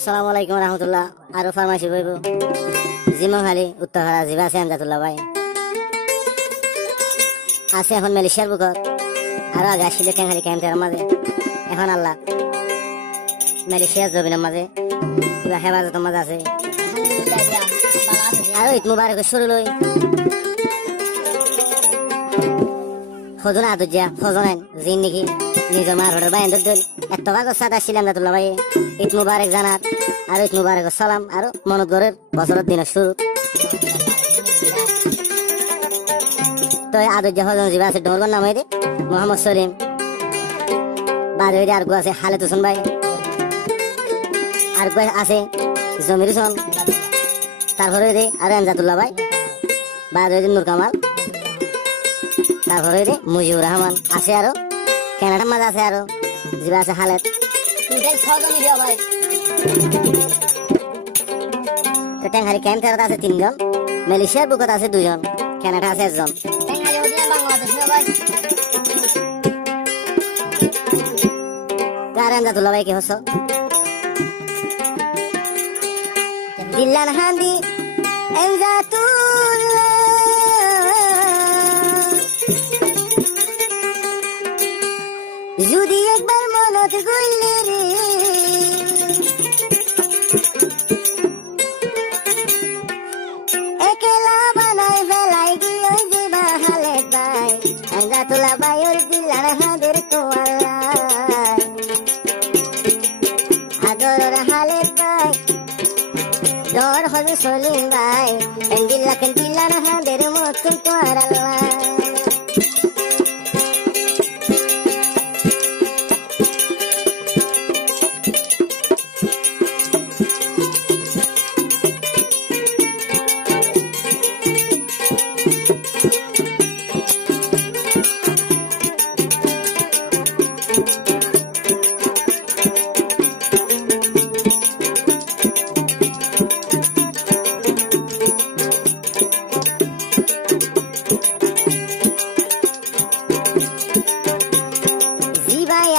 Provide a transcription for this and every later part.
Assalamualaikum warahmatullah. Aru farmasi boybu. Zimong hali uttahara jiba ase Amjadullah bhai. Ase এখন মালয়েশিয়ার বুকত আর আগে আসলে টেংহালি ক্যাম্পের মাঝে এখন আল্লাহ মালয়েশিয়ার জমিনের মাঝে কিবা হেফাজতের মাঝে আছে আর ঈদ মুবারক শুরু লই ফজন আদুজিয়া ফজনেন জিন নাকি নিজের মার হড়ের বাইন দল এত কাগজ সাদা ছিলাম Amjadullah bhai ঈদ মুবারক জানাত আর ঈদ মুবারক সালাম আর মনত গরের বছরের দিনের শুরু তো আদুজিয়া ফজন জিবা আছে ডমরগন নাম হইতে মোহাম্মদ সলিম বাদ হইতে আর গো আছে হালেত হোসেন ভাই আর গো আছে জমির হোসেন তারপরে হইতে আর Amjadullah ভাই বাদ হইতে নূর কামাল তারপরে হইতে মুজিবুর রহমান আছে আরো কানাডার মাঝে আছে আরো জিবা আছে হালেত ভাই তো টেংহালি ক্যাম্প ফেরত আছে 3 জন মালয়েশিয়ার বুকত আছে 2 জন কানাডা আছে 1 জন কার Amjadullah ভাই কি হস দিল্লান হান্দি Amjadullah যদি একবার মনত গইলে রে একলা বানাই ফেলাই গিয়ে জিবা হালেত ভাই Amjadullah ভাইয়ের দিল্লান হাঁদের কোয়ালা আদর হালেত ভাই দর হজু সলিম ভাই দিল্লান হাঁদের মতন কোয়ালা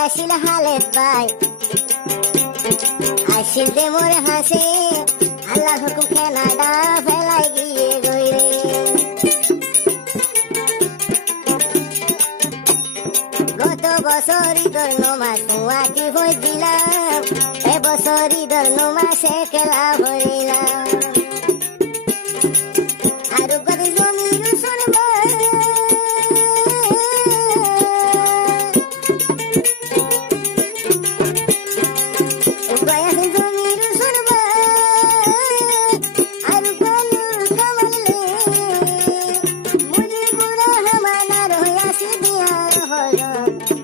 আসিল হালেত ভাই আসিল দে মোর হাসে আল্লাহ হুকুম কানাডা ফেলাই গিয়ে গইরে গত বছর ঈদর নমাজ তোমাকে ভোজ দিলাম এ বছর ঈদর নমাজে খেলা ভরিলাম আরো কত জমির শুনবা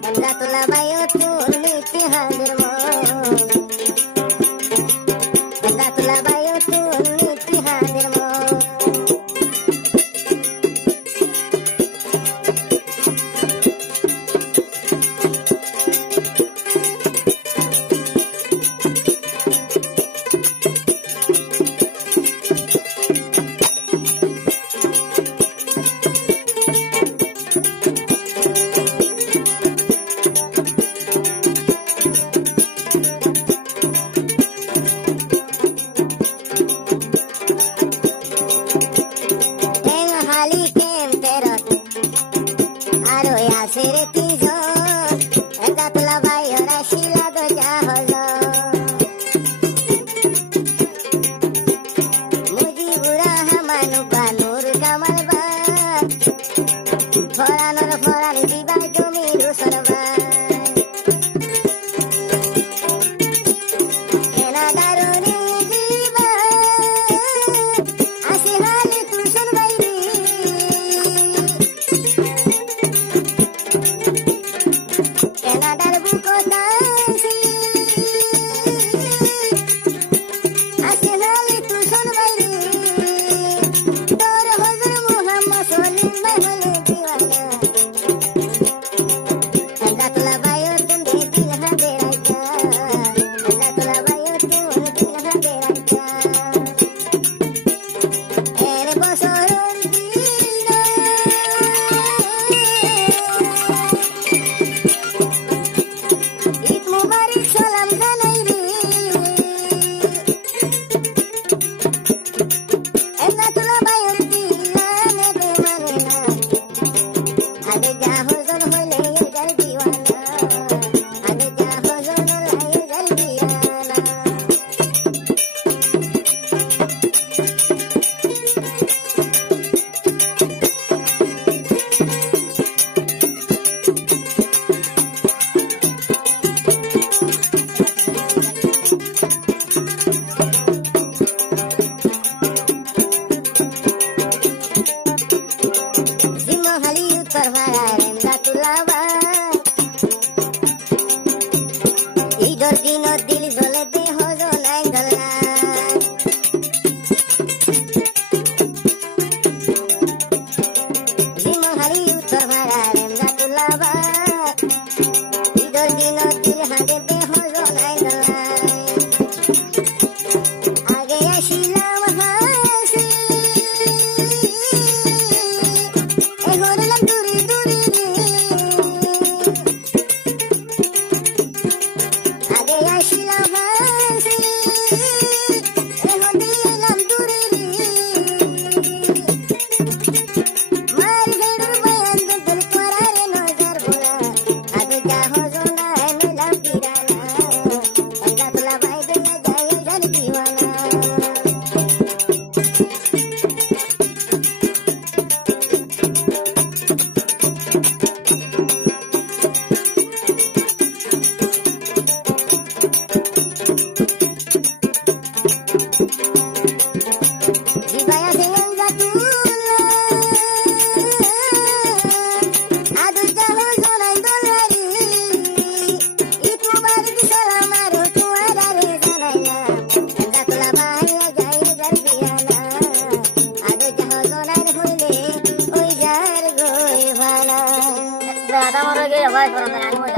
Amjadullah bhai তোর মিটি হাঁদের মন Amjadullah bhai দাদা মরে গিয়ে ভাই পরান আমি